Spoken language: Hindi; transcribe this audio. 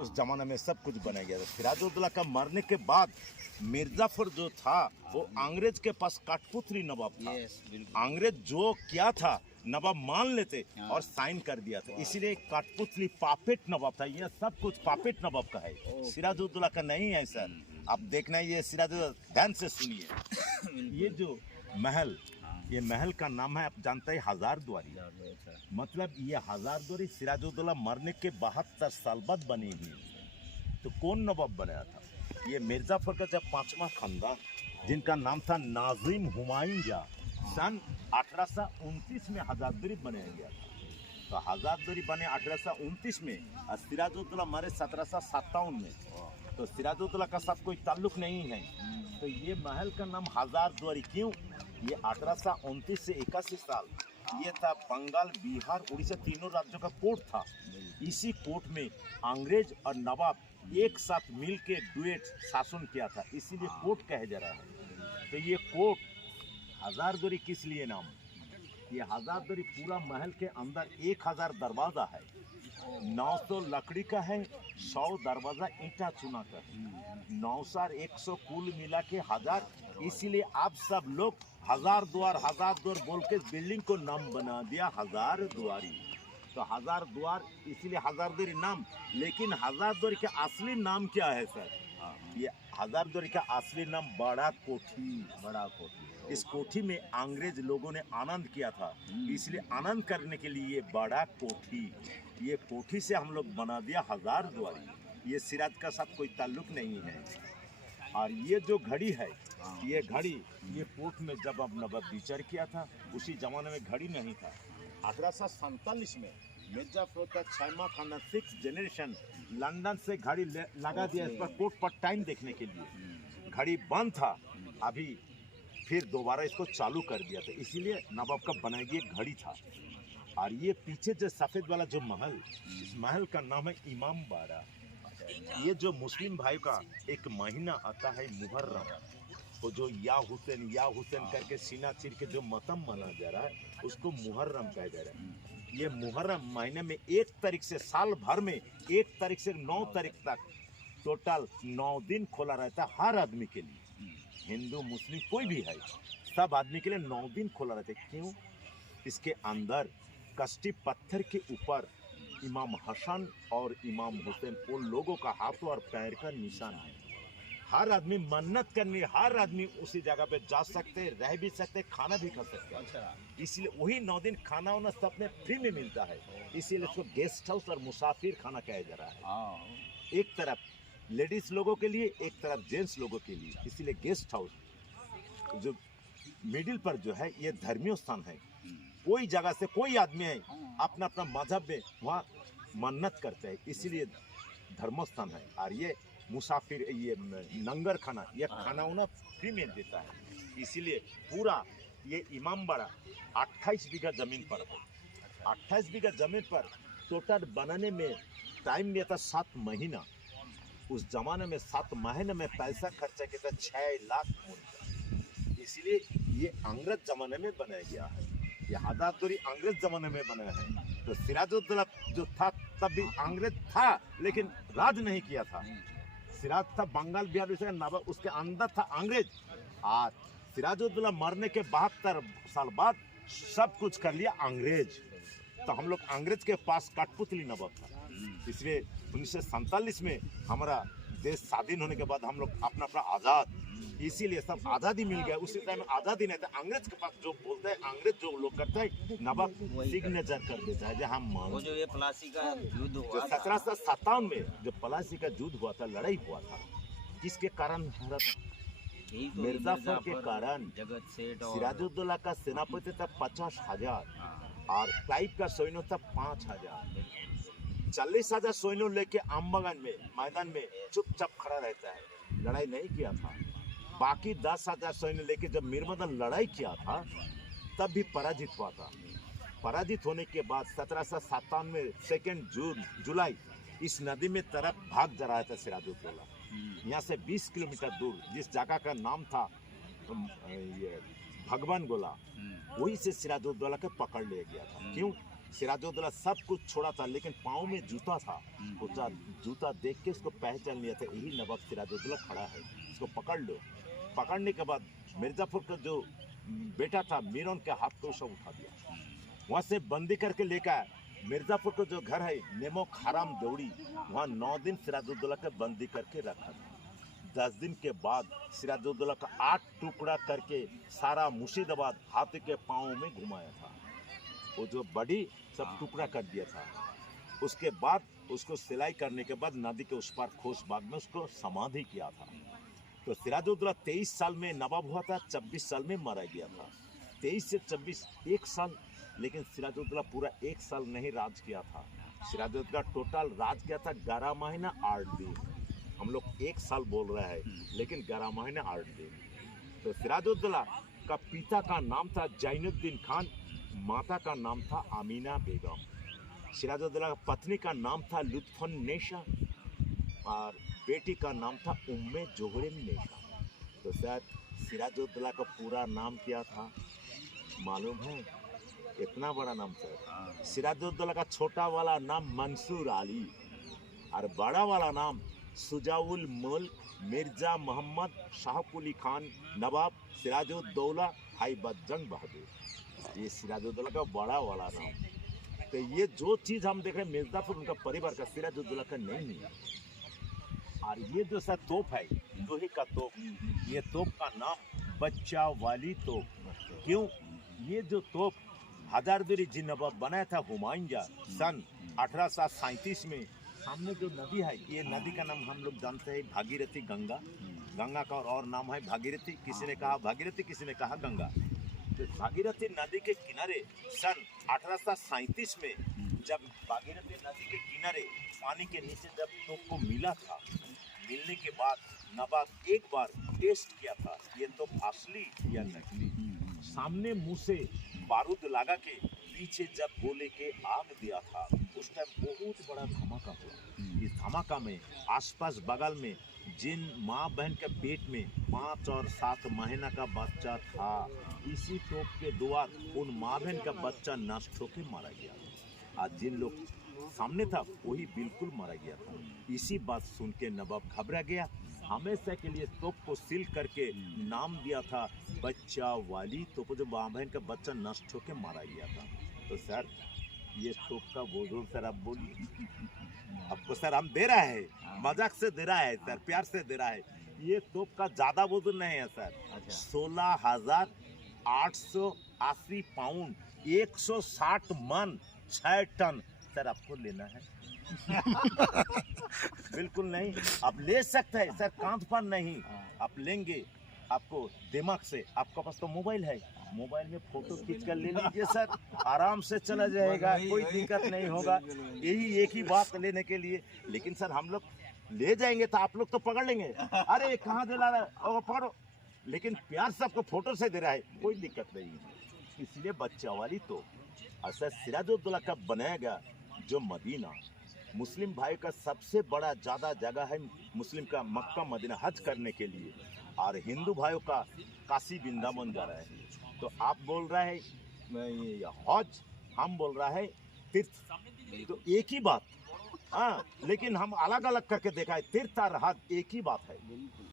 उस जमाने में सब कुछ बनाया गया था। सिराजुद्दौला का मरने के बाद मिर्जाफर जो था वो अंग्रेज के पास कठपुतली नवाब था। अंग्रेज जो क्या था नवाब मान लेते और साइन कर दिया था, इसीलिए कठपुतली पापेट नवाब था। ये सब कुछ पापेट नवाब का है, सिराजुद्दौला का नहीं है सर। आप देखना ये सिराजुद्दौला, ध्यान से सुनिए। ये जो महल, ये महल का नाम है, आप जानते हैं, हजारद्वारी। मतलब ये हजारद्वारी सिराजुद्दौला मरने के 72 साल बाद बनी हुई। तो कौन नवाब बनाया था? ये मिर्जाफर का जब 5वां खानदान, जिनका नाम था नाजिम हुमायूं जा, सन 1829 में हजारद्वारी बनाया गया था। तो हजारद्वारी बने 1829 में और सिराजुद्दौला मरे 1757 में। तो सिराजुद्दौला का साथ कोई ताल्लुक नहीं है। तो ये महल का नाम हजारद्वारी क्यों? ये 1829 से 81 साल ये था, बंगाल, बिहार, उड़ीसा तीनों राज्यों का कोर्ट था। इसी कोर्ट में अंग्रेज और नवाब एक साथ मिल के डुएट शासन किया था, इसीलिए कोर्ट कहा जा रहा है। तो ये कोर्ट हजारद्वारी किस लिए नाम? ये हजारद्वारी पूरा महल के अंदर 1000 दरवाजा है, 900 लकड़ी का है, 100 दरवाजा ईंटा चुना का है, 900 कुल मिला के 1000। इसीलिए आप सब लोग हजार द्वार बोल के बिल्डिंग को नाम बना दिया हजारद्वारी। तो हजारद्वार इसीलिए हजारद्वारी नाम। लेकिन हजारद्वारी का असली नाम क्या है सर? ये हजारद्वारी का असली नाम बड़ा कोठी। बड़ा कोठी। इस कोठी में अंग्रेज लोगों ने आनंद किया था, इसलिए आनंद करने के लिए ये बड़ा कोठी, ये कोठी से हम लोग बना दिया हजारद्वारी। ये सिराज का साथ कोई ताल्लुक नहीं है। और ये जो घड़ी है, ये घड़ी ये कोर्ट में जब अब नवाब विचार किया था, उसी जमाने में घड़ी नहीं था। 1847 में मिर्जाफर का 6वां खानदान, 6th जनरेशन, लंदन से घड़ी लगा दिया इस पर कोर्ट पर टाइम देखने के लिए। घड़ी बंद था, अभी फिर दोबारा इसको चालू कर दिया था, इसीलिए नवाब का बनाया गया घड़ी था। और ये पीछे जो सफ़ेद वाला जो महल, इस महल का नाम है इमाम बाड़ा। ये जो मुस्लिम भाई का एक महीना आता है मुहर्रम, वो जो या हुसैन करके सीना चीर के जो मतम मना जा रहा है, उसको मुहर्रम कहा जा रहा है। ये मुहर्रम महीने में 1 तारीख से, साल भर में 1 तारीख से 9 तारीख तक टोटल 9 दिन खोला रहता है हर आदमी के लिए। हिंदू मुस्लिम कोई भी है, सब आदमी के लिए 9 दिन खोला रहता है। क्यों? इसके अंदर कष्टी पत्थर के ऊपर इमाम हसन और इमाम हुसैन, उन लोगों का हाथों और पैर का निशान है। हर आदमी मन्नत करने, हर आदमी उसी जगह पे जा सकते, रह भी सकते, खाना भी खा सकते। अच्छा। इसलिए वही 9 दिन खाना वाना सब में फ्री में मिलता है, इसीलिए इसको गेस्ट हाउस और मुसाफिर खाना कहा जा रहा है। एक तरफ लेडीज लोगों के लिए, एक तरफ जेंट्स लोगों के लिए, इसीलिए गेस्ट हाउस। जो मिडिल पर जो है ये धर्मीय स्थान है। कोई जगह से कोई आदमी है, अपना अपना मजहब में वहाँ मन्नत करते हैं, इसीलिए धर्मस्थान है। और ये मुसाफिर, ये लंगर खाना, ये खाना उन्हें फ्री में देता है। इसीलिए पूरा ये इमाम बाड़ा 28 बीघा जमीन पर है। 28 बीघा जमीन पर टोटल बनाने में टाइम लिया था 7 महीना। उस जमाने में 7 महीने में पैसा खर्चा किया था 6 लाख। इसीलिए ये अंग्रेज जमाने में बनाया गया है। ये हजारद्वारी अंग्रेज जमाने में बनाया है। तो सिराजुद्दौला जो था तब भी अंग्रेज था, लेकिन राज नहीं किया था। सिराज था बंगाल, बिहार से नवाब, उसके अंदर था अंग्रेज। आज सिराजुद्दौला मरने के 72 साल बाद सब कुछ कर लिया अंग्रेज। तो हम लोग अंग्रेज के पास कठपुतली नवाब था। इसलिए 1947 में हमारा देश स्वाधीन होने के बाद हम लोग अपना अपना आज़ाद, इसीलिए सब आज़ादी मिल गया। उसी टाइम आज़ादी नहीं था, अंग्रेज के पास जो बोलते हैं, अंग्रेज जो लोग करते हैं, नवाब सिग्नेचर कर देता है। जो हम वो जो ये प्लासी का युद्ध हुआ, 1757 में जो प्लासी का युद्ध हुआ था, लड़ाई हुआ था, किसके कारण हुआ था? मिर्जाफर के कारण। जगत सेठ और सिराजुद्दौला का सेनापति था 50,000 और क्लाइव का सैन्य था 5,000। 40,000 सैन्य लेके आमबगान में मैदान में चुपचाप खड़ा रहता है, लड़ाई नहीं किया था। बाकी 10,000 सैन्य लेके जब मीरमदन लड़ाई किया था तब भी पराजित हुआ था। पराजित होने के बाद 1797 2 जुलाई इस नदी में तरफ भाग जा रहा था सिराजुद्दौला। यहाँ से 20 किलोमीटर दूर जिस जगह का नाम था ये भगवान गोला, वहीं से सिराजुद्दौला को पकड़ लिया गया था। क्यों? सिराजुद्दौला सब कुछ छोड़ा था, लेकिन पाँव में जूता था। उसका जूता देख के उसको पहचान लिया था, यही नवाब सिराजुद्दौला खड़ा है, इसको पकड़ लो। पकड़ने के बाद मिर्ज़ापुर का जो बेटा था मीरन के हाथ को सब उठा दिया, वहाँ से बंदी करके लेकर मिर्ज़ापुर का जो घर है नेमो खाराम दौड़ी, वहाँ 9 दिन सिराजुद्दौला का बंदी करके रखा था। 10 दिन के बाद सिराजुद्दौला का 8 टुकड़ा करके सारा मुर्शिदाबाद हाथी के पाँव में घुमाया था। वो जो बड़ी सब टुकड़ा कर दिया था। उसके बाद उसको सिलाई करने के बाद नदी के उस पार खोशबाग में उसको समाधि किया था। तो सिराजुद्दौला 23 साल में नवाब हुआ था, 26 साल में मारा गया था। 23 से 26 1 साल, लेकिन सिराजुद्दौला पूरा 1 साल नहीं राज किया था। सिराजुद्दौला टोटल राज किया था 11 महीना 8 दिन। हम लोग 1 साल बोल रहे हैं, लेकिन 11 महीने 8 दिन। तो सिराजुद्दौला का पिता का नाम था जैनुद्दीन खान, माता का नाम था आमीना बेगम। सिराजुद्दौला का पत्नी का नाम था लुत्फन नेशा और बेटी का नाम था उम्मे जोहरे नेशा। तो शायद सिराजुद्दौला का पूरा नाम क्या था मालूम है? इतना बड़ा नाम था। सिराजुद्दौला का छोटा वाला नाम मंसूर अली और बड़ा वाला नाम सुजाउल मुल्क मिर्जा मोहम्मद शाहकुली खान नवाब सिराजुद्दौला हैबत जंग बहादुर। ये सिराजुद्दौला का बड़ा वाला नाम। तो ये जो चीज़ हम देख रहे हैं मिर्ज़ापुर उनका परिवार का, सिराजुद्दौला का नहीं है। और ये जो सा तोप है लोहे का तोप, ये तोप का नाम बच्चा वाली तोप। क्यों? ये जो तोप हजारदुर्री जी नवाब बनाया था हुमायूं जा सन 1837 में। सामने जो नदी है, ये नदी का नाम हम लोग जानते हैं भागीरथी गंगा। गंगा का और नाम है भागीरथी, किसी ने कहा भागीरथी, किसी ने कहा गंगा। तो भागीरथी नदी के किनारे सन 1837 में जब भागीरथी नदी के किनारे पानी के नीचे जब तोप को मिला था, मिलने के बाद नवाब एक बार टेस्ट किया था ये तोप असली या नकली। सामने मुंह से बारूद लगा के पीछे जब गोले के आग दिया था, उस टाइम बहुत बड़ा धमाका हुआ। इस धमाका में आसपास बगल में जिन माँ बहन के पेट में 5 और 7 महीना का बच्चा था, इसी तोप के द्वार उन माँ बहन का बच्चा नष्ट होकर मारा गया। आज जिन लोग सामने था वही बिल्कुल मारा गया था। इसी बात सुन के नवाब घबरा गया। हमेशा के लिए तोप को सील करके नाम दिया था बच्चा वाली तोप, जो माँ बहन का बच्चा नष्ट होकर मारा गया था। तो सर ये तोप का वजून सर आप बोलिए। आपको सर हम दे रहा है, मजाक से दे रहा है सर, प्यार से दे रहा है। ये तोप का ज्यादा वजन नहीं है सर। 16,880 पाउंड, 160 मन, 6 टन। सर आपको लेना है? बिल्कुल नहीं। आप ले सकते हैं सर, कांध पर नहीं। आप लेंगे आपको दिमाग से। आपके पास तो मोबाइल है, मोबाइल में फोटो खींच कर ले लीजिए सर, आराम से चला जाएगा, कोई दिक्कत नहीं होगा। यही एक ही बात लेने के लिए। लेकिन सर हम लोग ले जाएंगे तो आप लोग तो पकड़ लेंगे, अरे कहाँ दिला रहा है और पकड़ो। लेकिन प्यार से आपको फोटो से दे रहा है, कोई दिक्कत नहीं है। इसलिए बच्चा वाली तो असर सिराजुद्दौला का बनाया गया जो मदीना मुस्लिम भाई का सबसे बड़ा ज़्यादा जगह है मुस्लिम का मक्का मदीना हज करने के लिए, और हिंदू भाइयों का काशी वृंदावन जा रहा है। तो आप बोल रहे हैं ये हज, हम बोल रहा है तीर्थ, तो एक ही बात। हाँ, लेकिन हम अलग अलग करके देखा है, तीर्थ और हज एक ही बात है।